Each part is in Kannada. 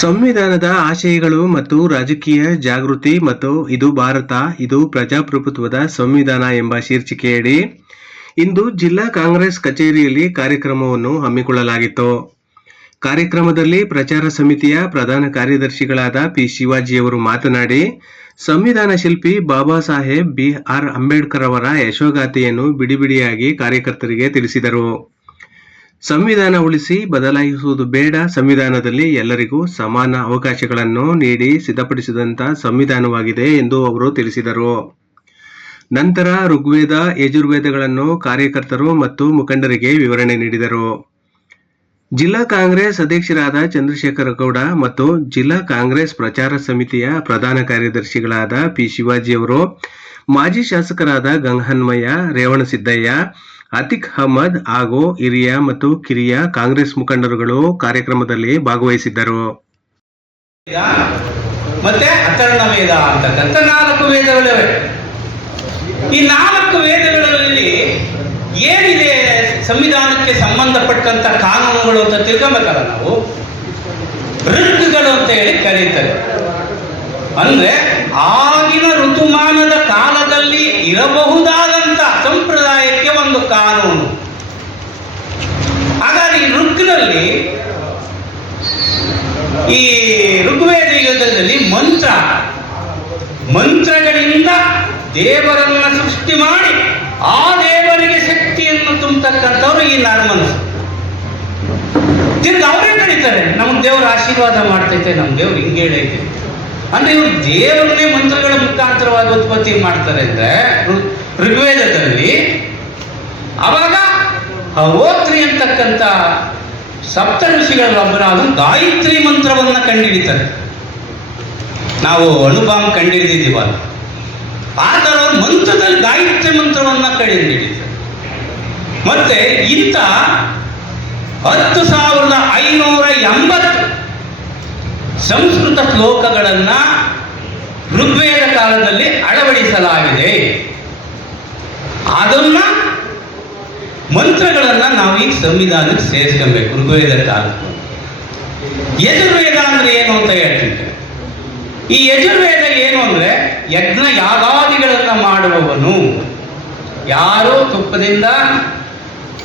ಸಂವಿಧಾನದ ಆಶಯಗಳು ಮತ್ತು ರಾಜಕೀಯ ಜಾಗೃತಿ ಮತ್ತು ಇದು ಭಾರತ, ಇದು ಪ್ರಜಾಪ್ರಭುತ್ವದ ಸಂವಿಧಾನ ಎಂಬ ಶೀರ್ಷಿಕೆಯಡಿ ಇಂದು ಜಿಲ್ಲಾ ಕಾಂಗ್ರೆಸ್ ಕಚೇರಿಯಲ್ಲಿ ಕಾರ್ಯಕ್ರಮವನ್ನು ಹಮ್ಮಿಕೊಳ್ಳಲಾಗಿತ್ತು. ಕಾರ್ಯಕ್ರಮದಲ್ಲಿ ಪ್ರಚಾರ ಸಮಿತಿಯ ಪ್ರಧಾನ ಕಾರ್ಯದರ್ಶಿಗಳಾದ ಪಿ. ಶಿವಾಜಿಯವರು ಮಾತನಾಡಿ, ಸಂವಿಧಾನ ಶಿಲ್ಪಿ ಬಾಬಾ ಸಾಹೇಬ್ ಬಿ.ಆರ್. ಅಂಬೇಡ್ಕರ್ ಅವರ ಯಶೋಗಾಥೆಯನ್ನು ಬಿಡಿಬಿಡಿಯಾಗಿ ಕಾರ್ಯಕರ್ತರಿಗೆ ತಿಳಿಸಿದರು. ಸಂವಿಧಾನ ಉಳಿಸಿ ಬದಲಾಯಿಸುವುದು ಬೇಡ, ಸಂವಿಧಾನದಲ್ಲಿ ಎಲ್ಲರಿಗೂ ಸಮಾನ ಅವಕಾಶಗಳನ್ನು ನೀಡಿ ಸಿದ್ಧಪಡಿಸಿದಂಥ ಸಂವಿಧಾನವಾಗಿದೆ ಎಂದು ಅವರು ತಿಳಿಸಿದರು. ನಂತರ ಋಗ್ವೇದ, ಯಜುರ್ವೇದಗಳನ್ನು ಕಾರ್ಯಕರ್ತರು ಮತ್ತು ಮುಖಂಡರಿಗೆ ವಿವರಣೆ ನೀಡಿದರು. ಜಿಲ್ಲಾ ಕಾಂಗ್ರೆಸ್ ಅಧ್ಯಕ್ಷರಾದ ಚಂದ್ರಶೇಖರ ಗೌಡ ಮತ್ತು ಜಿಲ್ಲಾ ಕಾಂಗ್ರೆಸ್ ಪ್ರಚಾರ ಸಮಿತಿಯ ಪ್ರಧಾನ ಕಾರ್ಯದರ್ಶಿಗಳಾದ ಪಿ. ಶಿವಾಜಿಯವರು, ಮಾಜಿ ಶಾಸಕರಾದ ಗಂಗಹನುಮಯ್ಯ, ರೇವಣಸಿದ್ದಯ್ಯ, ಅತಿಕ್ ಅಹಮದ್ ಹಾಗೂ ಹಿರಿಯ ಮತ್ತು ಕಿರಿಯ ಕಾಂಗ್ರೆಸ್ ಮುಖಂಡರುಗಳು ಕಾರ್ಯಕ್ರಮದಲ್ಲಿ ಭಾಗವಹಿಸಿದ್ದರು. ಮತ್ತೆ ಅಥರ್ಣ ವೇದ ಅಂತಕ್ಕಂಥ 4 ವೇದಗಳಿವೆ. ಈ 4 ವೇದಗಳಲ್ಲಿ ಏನಿದೆ ಸಂವಿಧಾನಕ್ಕೆ ಸಂಬಂಧಪಟ್ಟಂತ ಕಾನೂನುಗಳು ಅಂತ ತಿಳ್ಕೊಬೇಕಲ್ಲ. ನಾವು ಋಗ್ಗಳು ಅಂತ ಹೇಳಿ ಕರೀತಾರೆ. ಅಂದ್ರೆ ಆಗಿನ ಋತುಮಾನದ ಕಾಲದಲ್ಲಿ ಇರಬಹುದಾದಂತ ಸಂಪ್ರದಾಯಕ್ಕೆ ಒಂದು ಕಾನೂನು. ಹಾಗಾಗಿ ಋಗ್ನಲ್ಲಿ, ಈ ಋಗ್ವೇದ ಯುಗದಲ್ಲಿ ಮಂತ್ರಗಳಿಂದ ದೇವರನ್ನ ಸೃಷ್ಟಿ ಮಾಡಿ ಆ ದೇವರಿಗೆ ಶಕ್ತಿಯನ್ನು ತುಂಬತಕ್ಕಂಥವ್ರು ಈ ನಾರ್ಮನ್ಸ್. ಅವರೇ ಕರೀತಾರೆ, ನಮ್ಗೆ ದೇವರ ಆಶೀರ್ವಾದ ಮಾಡ್ತೈತೆ, ನಮ್ಮ ದೇವ್ರು ಹಿಂಗೆ ಹೇಳೈತೆ ಅಂದ್ರೆ ಇವರು ದೇವರನ್ನೇ ಮಂತ್ರಗಳ ಮುಖಾಂತರವಾಗಿ ಉತ್ಪತ್ತಿ ಮಾಡ್ತಾರೆ. ಅಂದ್ರೆ ಋಗ್ವೇದದಲ್ಲಿ ಅವಾಗ ಹೋತ್ರಿ ಅಂತಕ್ಕಂಥ ಸಪ್ತ ಋಷಿಗಳೊಬ್ಬರಾದ ಗಾಯತ್ರಿ ಮಂತ್ರವನ್ನ ಕಂಡುಹಿಡಿತಾರೆ. ನಾವು ಅಣುಬಾಂಬ್ ಕಂಡುಹಿಡಿದಿದ್ದೀವಲ್ಲ, ಆ ಥರ ಮಂತ್ರದಲ್ಲಿ ಗಾಯತ್ರಿ ಮಂತ್ರವನ್ನ ಕಂಡುಹಿಡಿತಾರೆ. ಮತ್ತೆ ಇಂಥ 10,580 ಸಂಸ್ಕೃತ ಶ್ಲೋಕಗಳನ್ನ ಋಗ್ವೇದ ಕಾಲದಲ್ಲಿ ಅಳವಡಿಸಲಾಗಿದೆ. ಅದನ್ನ ಮಂತ್ರಗಳನ್ನ ನಾವು ಈ ಸಂವಿಧಾನಕ್ಕೆ ಸೇರಿಸ್ಕೊಬೇಕು. ಋಗ್ವೇದ ಕಾಲಕ್ಕೆ ಯಜುರ್ವೇದ ಅಂದ್ರೆ ಏನು ಅಂತ ಹೇಳ್ತೀನಿ. ಈ ಯಜುರ್ವೇದ ಏನು ಅಂದ್ರೆ ಯಜ್ಞ ಯಾಗಾದಿಗಳನ್ನ ಮಾಡುವವನು. ಯಾರು ತುಪ್ಪದಿಂದ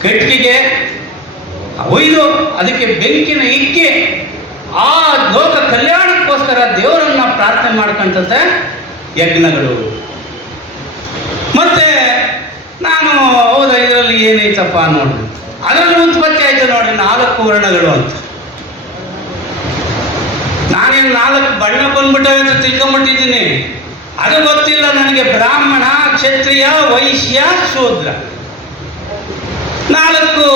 ಕಟ್ಟಿಗೆ ಒಯ್ದು ಅದಕ್ಕೆ ಬೆಂಕಿನ ಇಕ್ಕಿ ಆ ಲೋಕ ಕಲ್ಯಾಣಕ್ಕೋಸ್ಕರ ದೇವರನ್ನ ಪ್ರಾರ್ಥನೆ ಮಾಡ್ಕೊಂತ ಯಜ್ಞಗಳು. ಮತ್ತೆ ನಾನು ಹೌದಾ ಇದರಲ್ಲಿ ಏನೈತಪ್ಪ ನೋಡಿ, ಅದರಲ್ಲಿ ಉತ್ಪತ್ತಿ ಆಯ್ತು ನೋಡಿ 4 ವರ್ಣಗಳು ಅಂತ. ನಾನೇನು 4 ಬಣ್ಣ ಬಂದ್ಬಿಟ್ಟವೆ ಅಂತ ತಿಳ್ಕೊಂಡ್ಬಿಟ್ಟಿದ್ದೀನಿ. ಅದು ಗೊತ್ತಿಲ್ಲ ನನಗೆ. ಬ್ರಾಹ್ಮಣ, ಕ್ಷತ್ರಿಯ, ವೈಶ್ಯ, ಶೂದ್ರ 4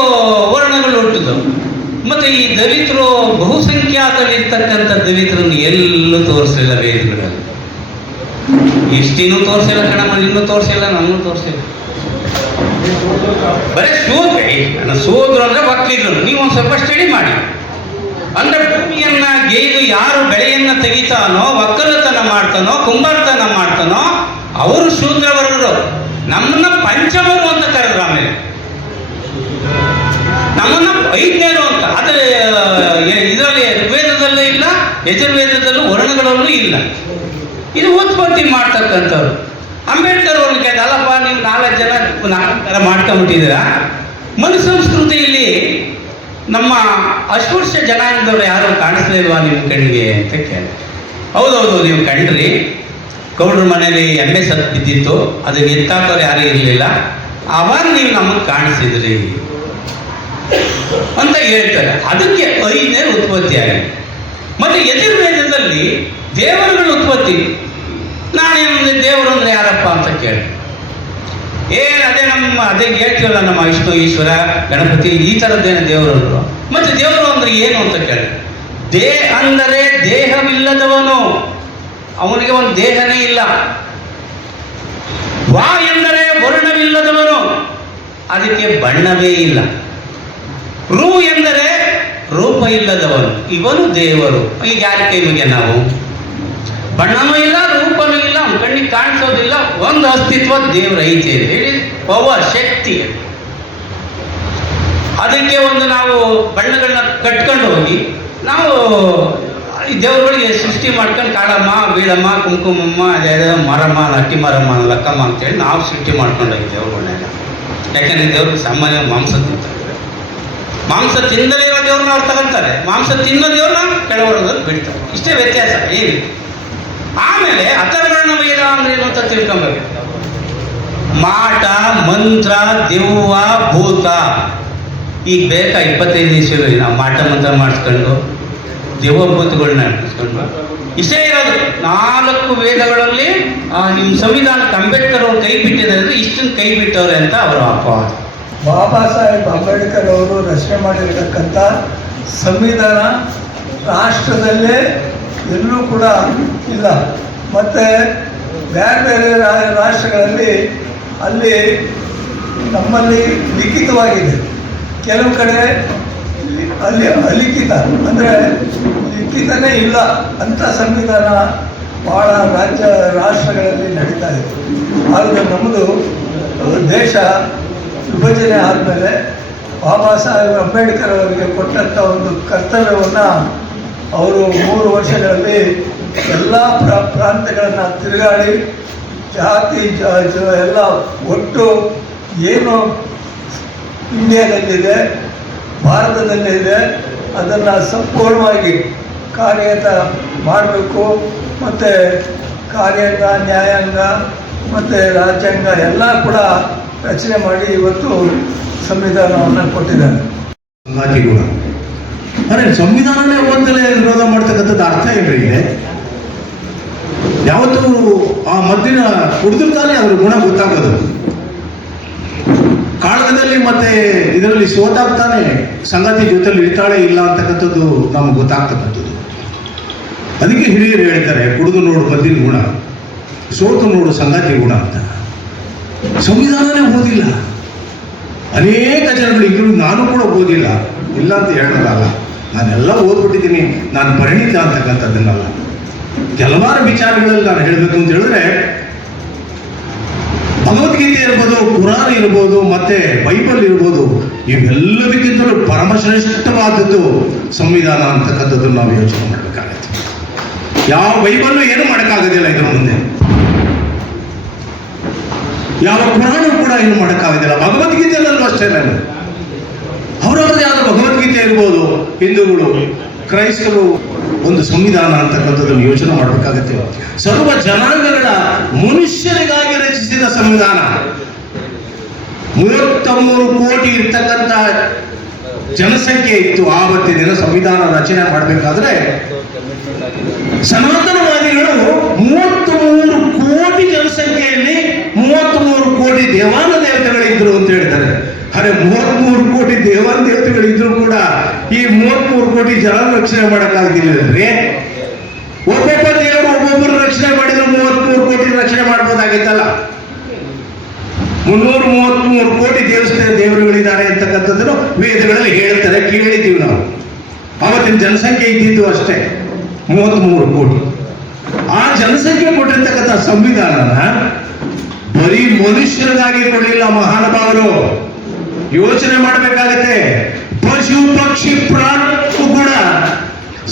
ವರ್ಣಗಳು ಹುಟ್ಟಿದವು. ಮತ್ತೆ ಈ ದಲಿತರು ಬಹುಸಂಖ್ಯಾತಲ್ಲಿರ್ತಕ್ಕಂಥ ದಲಿತರನ್ನು ಎಲ್ಲೂ ತೋರಿಸಲಿಲ್ಲ ವೇದಗಳಲ್ಲಿ. ಇಷ್ಟಿನೂ ತೋರಿಸಿಲ್ಲ ಕಣಮ್ಮ, ಇನ್ನೂ ತೋರಿಸಿಲ್ಲ, ನನ್ನೂ ತೋರಿಸಿಲ್ಲ. ಬರೀ ನನ್ನ ಶೂದ್ರ ಅಂದ್ರೆ ಒಕ್ಕಲಿಗರು. ನೀವು ಒಂದು ಸ್ವಲ್ಪ ಸ್ಟಡಿ ಮಾಡಿ. ಅಂದ್ರೆ ಭೂಮಿಯನ್ನ ಗೇಯ್ದು ಯಾರು ಬೆಳೆಯನ್ನ ತೆಗಿತಾನೋ, ಒಕ್ಕಲತನ ಮಾಡ್ತಾನೋ, ಕುಂಬಾರತನ ಮಾಡ್ತಾನೋ ಅವರು ಶೂದ್ರ ವರ್ಗರು. ನಮ್ಮನ್ನ ಪಂಚಮರು ಅಂತ ಕರೆದ್ರು. ಆಮೇಲೆ ನಮ್ಮನ್ನ ವೈಜ್ಞರು ಅಂತ. ಆದರೆ ಇದರಲ್ಲಿ ಋಗ್ವೇದದಲ್ಲೂ ಇಲ್ಲ, ಯಜುರ್ವೇದದಲ್ಲೂ ವರ್ಣಗಳಲ್ಲೂ ಇಲ್ಲ. ಇದು ಉತ್ಪತ್ತಿ ಮಾಡ್ತಕ್ಕಂಥವ್ರು. ಅಂಬೇಡ್ಕರ್ ಅವ್ರನ್ನ ಕೇಳಿದ, ಅಲ್ಲಪ್ಪ ನೀವು 4 ಜನ ಥರ ಮಾಡ್ಕೊಂಡ್ಬಿಟ್ಟಿದ್ದೀರಾ, ಮನು ಸಂಸ್ಕೃತಿಯಲ್ಲಿ ನಮ್ಮ ಅಸ್ಪೃಶ್ಯ ಜನಾಂಗದವ್ರು ಯಾರು ಕಾಣಿಸ್ಲಿಲ್ವಾ ನಿಮ್ಮ ಕಣ್ಣಿಗೆ ಅಂತ ಕೇಳಿ. ಹೌದೌದು, ನೀವು ಕಂಡ್ರಿ, ಗೌಡ್ರ ಮನೇಲಿ ಎಮ್ಮೆ ಸತ್ತು ಬಿದ್ದಿತ್ತು, ಅದಕ್ಕೆ ಎತ್ತಾಕೋರು ಯಾರೂ ಇರಲಿಲ್ಲ, ಆವಾಗ ನೀವು ನಮಗೆ ಕಾಣಿಸಿದ್ರಿ ಅಂತ ಹೇಳ್ತಾರೆ. ಅದಕ್ಕೆ 5ನೇ ಉತ್ಪತ್ತಿ ಆಗಿದೆ. ಮತ್ತೆ ಯಜುರ್ವೇದದಲ್ಲಿ ದೇವರುಗಳ ಉತ್ಪತ್ತಿ. ನಾನೇನಂದ್ರೆ ದೇವರು ಅಂದ್ರೆ ಯಾರಪ್ಪ ಅಂತ ಕೇಳಿ, ಅದೇ ಹೇಳ್ತೀವಲ್ಲ, ನಮ್ಮ ವಿಷ್ಣು, ಈಶ್ವರ, ಗಣಪತಿ, ಈ ಥರದ್ದೇನು ದೇವರು. ಮತ್ತೆ ದೇವರು ಅಂದ್ರೆ ಏನು ಅಂತ ಕೇಳಿ, ಅಂದರೆ ದೇಹವಿಲ್ಲದವನು, ಅವನಿಗೆ ಒಂದು ದೇಹನೇ ಇಲ್ಲ. ವಾ ಎಂದರೆ ವರ್ಣವಿಲ್ಲದವನು, ಅದಕ್ಕೆ ಬಣ್ಣವೇ ಇಲ್ಲ. ರು ಎಂದರೆ ರೂಪ ಇಲ್ಲದವನು, ಇವನು ದೇವರು. ಈಗ ಯಾರ ಕೈಗೆ ನಾವು ಬಣ್ಣನೂ ಇಲ್ಲ, ರೂಪನೂ ಇಲ್ಲ, ಅವನ ಕಣ್ಣಿಗೆ ಕಾಣಿಸೋದಿಲ್ಲ, ಒಂದು ಅಸ್ತಿತ್ವ ದೇವರ ಐತೆ ಅಂತ ಹೇಳಿ ಪವರ್, ಶಕ್ತಿ. ಅದಕ್ಕೆ ಒಂದು ನಾವು ಬಣ್ಣಗಳನ್ನ ಕಟ್ಕೊಂಡು ಹೋಗಿ ನಾವು ಈ ದೇವ್ರುಗಳಿಗೆ ಸೃಷ್ಟಿ ಮಾಡ್ಕೊಂಡು ಕಾಳಮ್ಮ ಬೀಳಮ್ಮ ಕುಂಕುಮಮ್ಮ ಅದೇ ಮರಮ್ಮ ಲಕ್ಕಿ ಮರಮ್ಮ ಲಕ್ಕಮ್ಮ ಅಂತೇಳಿ ನಾವು ಸೃಷ್ಟಿ ಮಾಡ್ಕೊಂಡೋಗಿ ದೇವ್ರುಗಳನ್ನೆಲ್ಲ. ಯಾಕೆಂದರೆ ದೇವ್ರಿಗೆ ಸಾಮಾನ್ಯ ಮಾಂಸ ತಿಂತಾರೆ. ಮಾಂಸ ತಿಂದಲೇ ಇರೋ ದೇವ್ರನ್ನ ಅವ್ರು ತಗೊಳ್ತಾರೆ, ಮಾಂಸ ತಿನ್ನೋ ದೇವ್ರನ್ನ ಕೆಳವರ್ಗದಲ್ಲಿ ಬಿಡ್ತಾರೆ. ಇಷ್ಟೇ ವ್ಯತ್ಯಾಸ ಏನು. ಆಮೇಲೆ ಅಥರ್ವಣ ವೇದ ಅಂದ್ರೆ ಏನು ಅಂತ ತಿಳ್ಕೊಬೇಕು. ಮಾಟ ಮಂತ್ರ ದೆವ್ವ ಭೂತ ಈಗ ಬೇಕಾ 25 ಇಸ್ವಿಯಲ್ಲಿ ನಾವು ಮಾಟ ಮಂತ್ರ ಮಾಡಿಸ್ಕೊಂಡು ದೆವ್ವ ಭೂತಗಳನ್ನ ನಡೆಸ್ಕೊಂಡು ಇಷ್ಟೇ ಇರೋದು. 4 ವೇದಗಳಲ್ಲಿ ನಿಮ್ಮ ಸಂವಿಧಾನಕ್ಕೆ ಅಂಬೇಡ್ಕರ್ ಅವರು ಕೈ ಬಿಟ್ಟಿದ್ದಾರೆ ಅಂದರೆ ಇಷ್ಟನ್ನು ಕೈ ಬಿಟ್ಟವ್ರೆ ಅಂತ ಅವರ ಅಪವಾದ. ಬಾಬಾ ಸಾಹೇಬ್ ಅಂಬೇಡ್ಕರ್ ಅವರು ರಚನೆ ಮಾಡಿರ್ತಕ್ಕಂಥ ಸಂವಿಧಾನ ರಾಷ್ಟ್ರದಲ್ಲೇ ಎಲ್ಲೂ ಕೂಡ ಇಲ್ಲ. ಮತ್ತು ಬೇರೆ ಬೇರೆ ರಾಷ್ಟ್ರಗಳಲ್ಲಿ ಅಲ್ಲಿ ನಮ್ಮಲ್ಲಿ ಲಿಖಿತವಾಗಿದೆ, ಕೆಲವು ಕಡೆ ಅಲ್ಲಿ ಅಲಿಖಿತ ಅಂದರೆ ಲಿಖಿತನೇ ಇಲ್ಲ ಅಂತ ಸಂವಿಧಾನ ಭಾಳ ರಾಷ್ಟ್ರಗಳಲ್ಲಿ ನಡೀತಾ ಇದೆ. ಆದರೆ ನಮ್ಮದು ದೇಶ ವಿಭಜನೆ ಆದಮೇಲೆ ಬಾಬಾ ಸಾಹೇಬ್ ಅಂಬೇಡ್ಕರ್ ಅವರಿಗೆ ಕೊಟ್ಟಂಥ ಒಂದು ಕರ್ತವ್ಯವನ್ನು ಅವರು 3 ವರ್ಷಗಳಲ್ಲಿ ಎಲ್ಲ ಪ್ರಾಂತ್ಯಗಳನ್ನು ತಿರುಗಾಡಿ ಜಾತಿ ಎಲ್ಲ ಒಟ್ಟು ಏನು ಇಂಡಿಯಾದಲ್ಲಿದೆ ಭಾರತದಲ್ಲಿದೆ ಅದನ್ನು ಸಂಪೂರ್ಣವಾಗಿ ಕಾರ್ಯಗತ ಮಾಡಬೇಕು. ಮತ್ತು ಕಾರ್ಯಾಂಗ ನ್ಯಾಯಾಂಗ ಮತ್ತು ರಾಜ್ಯಾಂಗ ಎಲ್ಲ ಕೂಡ ರಚನೆ ಮಾಡಿ ಇವತ್ತು ಸಂವಿಧಾನವನ್ನು ಕೊಟ್ಟಿದ್ದಾರೆ. ಸಂಗಾತಿಗಳು ಅರೆ ಸಂವಿಧಾನನೇ ಓದಲೇ ವಿರೋಧ ಮಾಡ್ತಕ್ಕಂಥದ್ದು ಅರ್ಥ ಏನ್ರಿ ಇದೆ? ಯಾವತ್ತೂ ಆ ಮದ್ದಿನ ಕುಡಿದ್ರು ತಾನೇ ಅದ್ರ ಗುಣ ಗೊತ್ತಾಗೋದು. ಕಾಳಗದಲ್ಲಿ ಮತ್ತೆ ಇದರಲ್ಲಿ ಸೋತಾಗ್ತಾನೆ ಸಂಗಾತಿ ಜೊತೆಲಿ ಇರ್ತಾಳೆ ಇಲ್ಲ ಅಂತಕ್ಕಂಥದ್ದು ನಮ್ಗೆ ಗೊತ್ತಾಗ್ತಕ್ಕಂಥದ್ದು. ಅದಕ್ಕೆ ಹಿರಿಯರು ಹೇಳ್ತಾರೆ, ಕುಡಿದು ನೋಡು ಮದ್ದಿನ ಗುಣ, ಸೋತು ನೋಡು ಸಂಗಾತಿ ಗುಣ ಅಂತ. ಸಂವಿಧಾನನೇ ಓದಿಲ್ಲ ಅನೇಕ ಜನಗಳು, ಇನ್ನು ನಾನು ಕೂಡ ಓದಿಲ್ಲ, ಇಲ್ಲ ಅಂತ ಹೇಳೋದಲ್ಲ, ನಾನೆಲ್ಲ ಓದ್ಬಿಟ್ಟಿದ್ದೀನಿ, ನಾನು ಪರಿಣಿತ ಅಂತಕ್ಕಂಥದ್ದನ್ನಲ್ಲ. ಕೆಲವಾರು ವಿಚಾರಗಳಲ್ಲಿ ನಾನು ಹೇಳಬೇಕು ಅಂತ ಹೇಳಿದ್ರೆ, ಭಗವದ್ಗೀತೆ ಇರ್ಬೋದು, ಕುರಾನ್ ಇರ್ಬೋದು, ಮತ್ತೆ ಬೈಬಲ್ ಇರ್ಬೋದು, ಇವೆಲ್ಲದಕ್ಕಿಂತಲೂ ಪರಮಶ್ರೇಷ್ಠವಾದದ್ದು ಸಂವಿಧಾನ ಅಂತಕ್ಕಂಥದ್ದು ನಾವು ಯೋಚನೆ ಮಾಡಬೇಕಾಗತ್ತೆ. ಯಾವ ಬೈಬಲ್ಲು ಏನು ಮಾಡೋಕ್ಕಾಗೋದಿಲ್ಲ ಇದರ ಮುಂದೆ, ಯಾವ ಕುರಾನು ಕೂಡ ಏನು ಮಾಡೋಕ್ಕಾಗೋದಿಲ್ಲ. ಭಗವದ್ಗೀತೆಯಲ್ಲೂ ಅಷ್ಟೇ, ನಾನು ಅವರವರದೇ ಆದ ಭಗವದ್ಗೀತೆ ಇರ್ಬೋದು, ಹಿಂದೂಗಳು ಕ್ರೈಸ್ತರು ಒಂದು ಸಂವಿಧಾನ ಅಂತಕ್ಕಂಥದ್ದನ್ನು ಯೋಚನೆ ಮಾಡಬೇಕಾಗತ್ತೆ. ಸರ್ವ ಜನಾಂಗಗಳ ಮನುಷ್ಯರಿಗಾಗಿ ರಚಿಸಿದ ಸಂವಿಧಾನ. 33 ಕೋಟಿ ಇರ್ತಕ್ಕಂಥ ಜನಸಂಖ್ಯೆ ಇತ್ತು ಆವತ್ತಿನ ದಿನ ಸಂವಿಧಾನ ರಚನೆ ಮಾಡಬೇಕಾದ್ರೆ. ಸನಾತನವಾದಿಗಳು 33 ಕೋಟಿ ಜನಸಂಖ್ಯೆಯಲ್ಲಿ 33 ಕೋಟಿ ದೇವಾನ ದೇವತೆಗಳಿದ್ರು ಅಂತ ಹೇಳ್ತಾರೆ. ಅರೆ 33 ಕೋಟಿ ದೇವಾನ ದೇವತೆಗಳಿದ್ರು ಕೂಡ ಈ 33 ಕೋಟಿ ಜನ ರಕ್ಷಣೆ ಮಾಡೋಕ್ಕಾಗ್ತಿಲ್ಲಂದ್ರೆ, ಒಬ್ಬೊಬ್ಬ ದೇವರು ಒಬ್ಬೊಬ್ಬರು ರಕ್ಷಣೆ ಮಾಡಿದ್ರು 33 ಕೋಟಿ ರಕ್ಷಣೆ ಮಾಡ್ಬೋದಾಗಿತ್ತಲ್ಲ. 333 ಕೋಟಿ ದೇವರುಗಳಿದ್ದಾರೆ ಅಂತಕ್ಕಂಥದ್ದನ್ನು ವೇದಗಳಲ್ಲಿ ಹೇಳ್ತಾರೆ, ಕೇಳಿದ್ದೀವಿ ನಾವು. ಅವತ್ತಿನ ಜನಸಂಖ್ಯೆ ಇದ್ದಿದ್ದು ಅಷ್ಟೇ 33 ಕೋಟಿ. ಆ ಜನಸಂಖ್ಯೆ ಕೊಟ್ಟಿರ್ತಕ್ಕಂಥ ಸಂವಿಧಾನನ ಬರೀ ಮನುಷ್ಯರಿಗಾಗಿ ಕೊಡಲಿಲ್ಲ ಮಹಾನುಭಾವರು. ಯೋಚನೆ ಮಾಡಬೇಕಾಗತ್ತೆ. ಪಶು ಪಕ್ಷಿ ಪ್ರಾಣಿಗೂ ಕೂಡ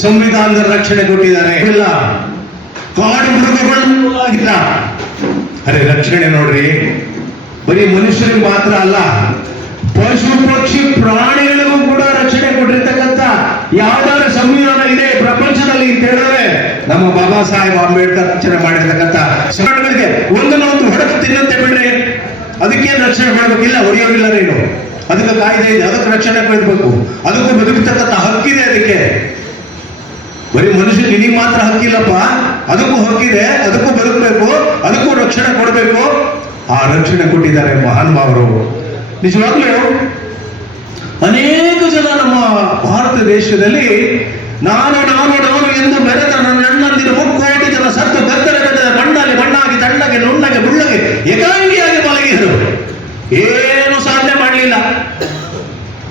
ಸಂವಿಧಾನದ ರಕ್ಷಣೆ ಕೊಟ್ಟಿದ್ದಾರೆ. ಇಲ್ಲ ಕಾಡು ಮೃಗಗಳು ಆಗಿಲ್ಲ. ಅರೆ ರಕ್ಷಣೆ ನೋಡ್ರಿ, ಬರೀ ಮನುಷ್ಯರಿಗೆ ಮಾತ್ರ ಅಲ್ಲ, ಪಶು ಪಕ್ಷಿ ಪ್ರಾಣಿಗಳಿಗೂ ಕೂಡ ರಕ್ಷಣೆ ಕೊಟ್ಟಿರ್ತಕ್ಕಂಥ ಯಾವ್ದಾದ್ರು ಸಂವಿಧಾನ ಇದೆ ಪ್ರಪಂಚದಲ್ಲಿ ಅಂತ ಹೇಳಿದ್ರೆ ನಮ್ಮ ಬಾಬಾ ಸಾಹೇಬ್ ಅಂಬೇಡ್ಕರ್ ರಚನೆ ಮಾಡಿರ್ತಕ್ಕಂಥ ಸಂವಿಧಾನಗಳಿಗೆ ಒಂದನ್ನೊಂದು ಹೊಡೆದು ತಿನ್ನಂತೆ ಬಿಡ್ರಿ, ಅದಕ್ಕೇನು ರಕ್ಷಣೆ ಮಾಡಬೇಕಿಲ್ಲ, ಹೊಡೆಯೋಗಿಲ್ಲ ನೀನು. ಅದಕ್ಕೆ ಕಾಯ್ದೆ ಇದೆ, ಅದಕ್ಕೆ ರಕ್ಷಣೆ ಕೊಡಬೇಕು, ಅದಕ್ಕೂ ಬದುಕತಕ್ಕಂಥ ಹಕ್ಕಿದೆ. ಅದಕ್ಕೆ ಬರೀ ಮನುಷ್ಯ ನಿನಗೆ ಮಾತ್ರ ಹಕ್ಕಿಲ್ಲಪ್ಪ, ಅದಕ್ಕೂ ಹಕ್ಕಿದೆ, ಅದಕ್ಕೂ ಬದುಕಬೇಕು, ಅದಕ್ಕೂ ರಕ್ಷಣೆ ಕೊಡಬೇಕು. ಆ ರಕ್ಷಣೆ ಕೊಟ್ಟಿದ್ದಾರೆ ಮಹಾನುಭಾವರು. ನಿಜವಾಗ್ಲೂ ಅನೇಕ ಜನ ನಮ್ಮ ಭಾರತ ದೇಶದಲ್ಲಿ ನಾನು ನಾನು ನಾನು ಎಂದು ಮೆರೆದ ನನ್ನಂದಿನ 3 ಕೋಟಿ ಜನ ಸತ್ತು ಗದ್ದಲ ಗದ್ದಲ ಮಣ್ಣಲ್ಲಿ ಮಣ್ಣಾಗಿ ತಣ್ಣಗೆ ನುಣ್ಣಗೆ ಮುಳ್ಳಗೆ ಏಕಾಂಗಿಯಾಗಿ ಮಲಗಿದರು. ಏನು ಸಾಧನೆ ಮಾಡಲಿಲ್ಲ.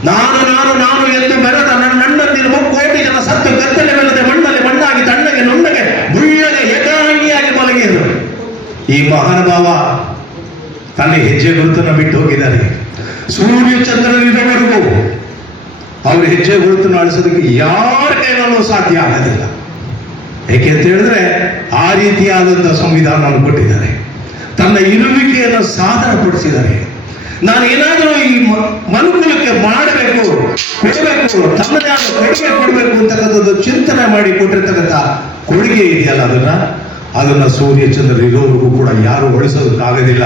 ನಾನು ನಾನು ನಾನು ಎಂದು ಮೆರೆದ ನನ್ನಂದಿನ 3 ಕೋಟಿ ಜನ ಸತ್ತು ಗದ್ದಲೆ ಬೆಲ್ಲದೆ ಮಣ್ಣಲ್ಲಿ ಮಣ್ಣಾಗಿ ತಣ್ಣಗೆ ನುಣ್ಣಗೆ ಮುಳ್ಳಗೆ ಏಕಾಂಗಿಯಾಗಿ ಮಲಗಿದರು. ಈ ಮಹಾನುಭಾವ ತನ್ನ ಹೆಜ್ಜೆ ಗುರುತನ್ನು ಬಿಟ್ಟು ಹೋಗಿದ್ದಾರೆ. ಸೂರ್ಯ ಚಂದ್ರನಿರುವವರೆಗೂ ಅವ್ರ ಹೆಜ್ಜೆ ಗುರುತನ್ನು ಅಳಿಸೋದಕ್ಕೆ ಯಾರ ಕೈಗಳಲ್ಲೂ ಸಾಧ್ಯ ಆಗೋದಿಲ್ಲ. ಏಕೆ ಅಂತ ಹೇಳಿದ್ರೆ ಆ ರೀತಿಯಾದಂಥ ಸಂವಿಧಾನವನ್ನು ಕೊಟ್ಟಿದ್ದಾರೆ. ತನ್ನ ಇರುವಿಕೆಯನ್ನು ಸಾಧನಪಡಿಸಿದ್ದಾರೆ. ನಾನು ಏನಾದರೂ ಈ ಮನುಕುಲಕ್ಕೆ ಮಾಡಬೇಕು, ಕೊಡಬೇಕು, ತನ್ನದೇ ಆದ ಕೊಡುಗೆ ಕೊಡಬೇಕು ಅಂತಕ್ಕಂಥದ್ದು ಚಿಂತನೆ ಮಾಡಿ ಕೊಟ್ಟಿರ್ತಕ್ಕಂಥ ಕೊಡುಗೆ ಇದೆಯಲ್ಲ, ಅದನ್ನ ಸೂರ್ಯ ಚಂದ್ರ ಇರೋವರೆಗೂ ಕೂಡ ಯಾರು ಉಳಿಸೋದಕ್ಕಾಗೋದಿಲ್ಲ.